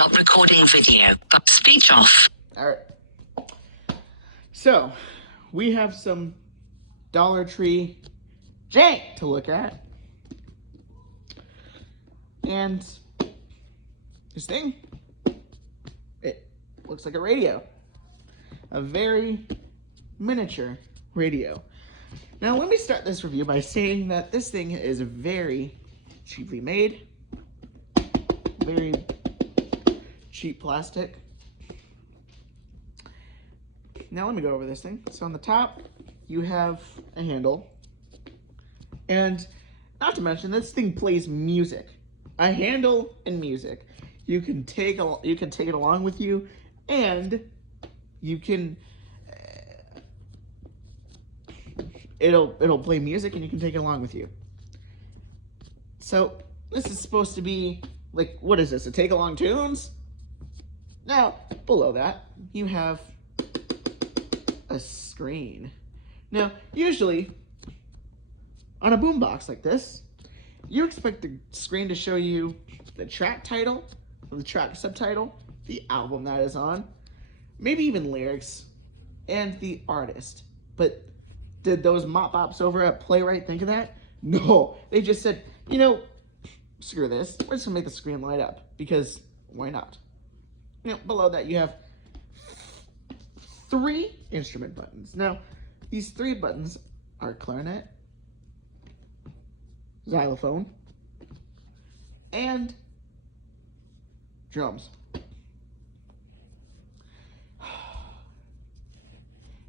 stop recording video, but speech off. All right. So, we have some Dollar Tree jank to look at. And this thing, it looks like a radio. A very miniature radio. Now, let me start this review by saying that this thing is very cheaply made. Very cheap plastic. Now let me go over this thing. So on the top, you have a handle. And not to mention, this thing plays music. A handle and music. You can take it along with you, and you can it'll play music and you can take it along with you. So this is supposed to be like, what is this? A take along tunes? Now, below that, you have a screen. Now, usually on a boombox like this, you expect the screen to show you the track title, the track subtitle, the album that is on, maybe even lyrics, and the artist. But did those mop-ops over at Playwright think of that? No, they just said, you know, screw this, we're just gonna make the screen light up, because why not? You know, below that you have 3 instrument buttons. Now, these 3 buttons are clarinet, xylophone, and drums.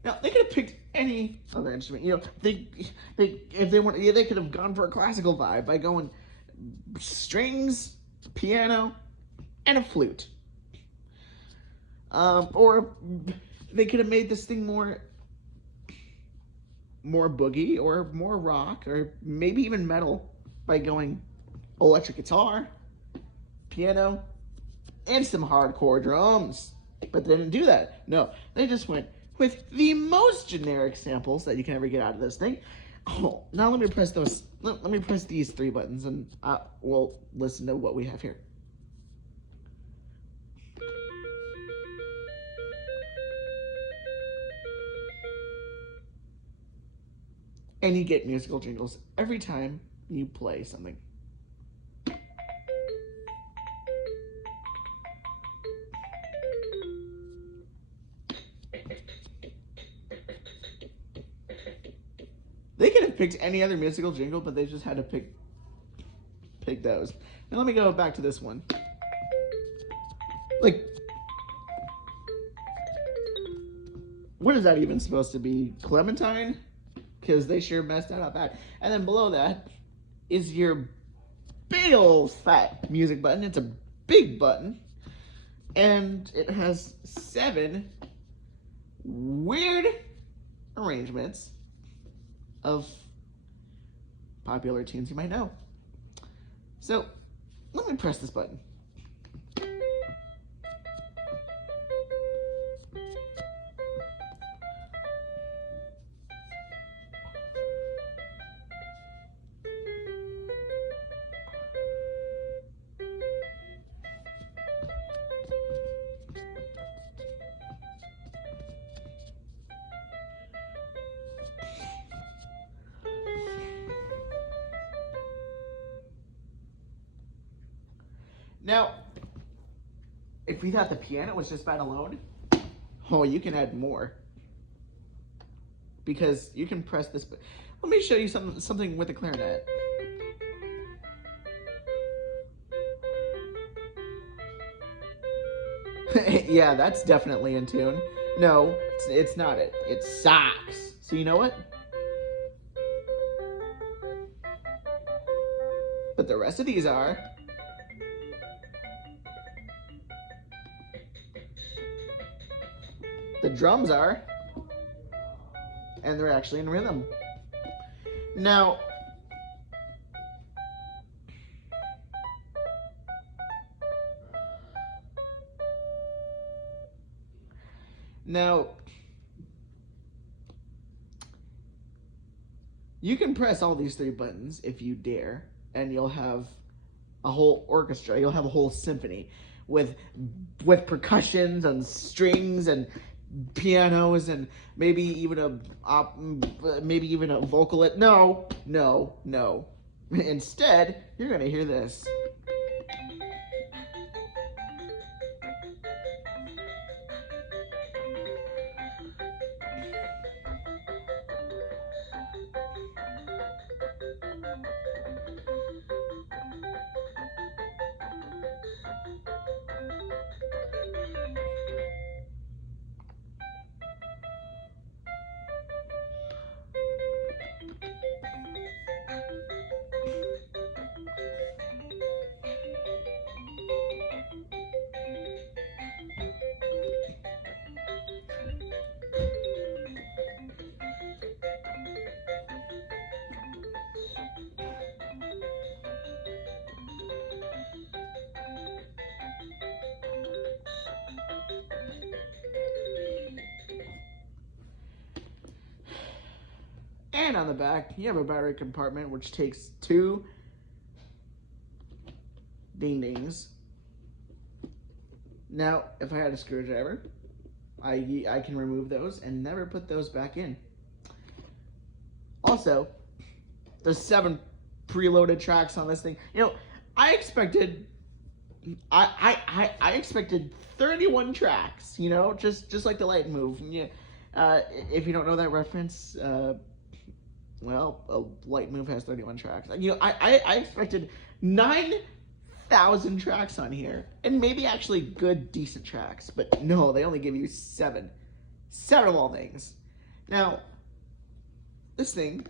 Now, they could have picked any other instrument. You know, if they want, they could have gone for a classical vibe by going strings, piano, and a flute. Or they could have made this thing more boogie or more rock or maybe even metal by going electric guitar, piano, and some hardcore drums. But they didn't do that. No, they just went with the most generic samples that you can ever get out of this thing. Oh, now let me press those. Let me press these 3 buttons, and we'll listen to what we have here. And you get musical jingles every time you play something. They could have picked any other musical jingle, but they just had to pick those. Now let me go back to this one. Like, what is that even supposed to be? Clementine? Because they sure messed that up bad. And then below that is your big old fat music button. It's a big button. And it has 7 weird arrangements of popular tunes you might know. So, let me press this button. Now, if we thought the piano was just bad alone, oh, you can add more. Because you can press this. Let me show you something with the clarinet. Yeah, that's definitely in tune. No, it's not it. It's sax. So you know what? But the rest of these are. The drums are, and they're actually in rhythm. Now, you can press all these 3 buttons if you dare, and you'll have a whole orchestra, you'll have a whole symphony. with percussions and strings and pianos and maybe even a vocalist. No, no, no. Instead, you're gonna hear this. And on the back, you have a battery compartment which takes 2 ding-dings. Now, if I had a screwdriver, I can remove those and never put those back in. Also, there's 7 preloaded tracks on this thing. You know, I expected 31 tracks, you know, just like the Light Move. Yeah. If you don't know that reference, well, a Light Move has 31 tracks. You know, I expected 9,000 tracks on here, and maybe actually good, decent tracks, but no, they only give you 7. 7 of all things. Now, this thing,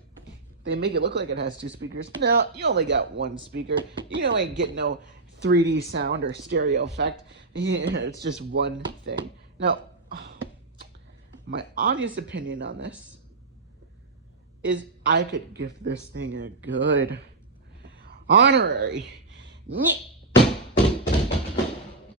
they make it look like it has 2 speakers. No, you only got 1 speaker. You ain't getting no 3D sound or stereo effect. It's just one thing. Now, my honest opinion on this is I could give this thing a good honorary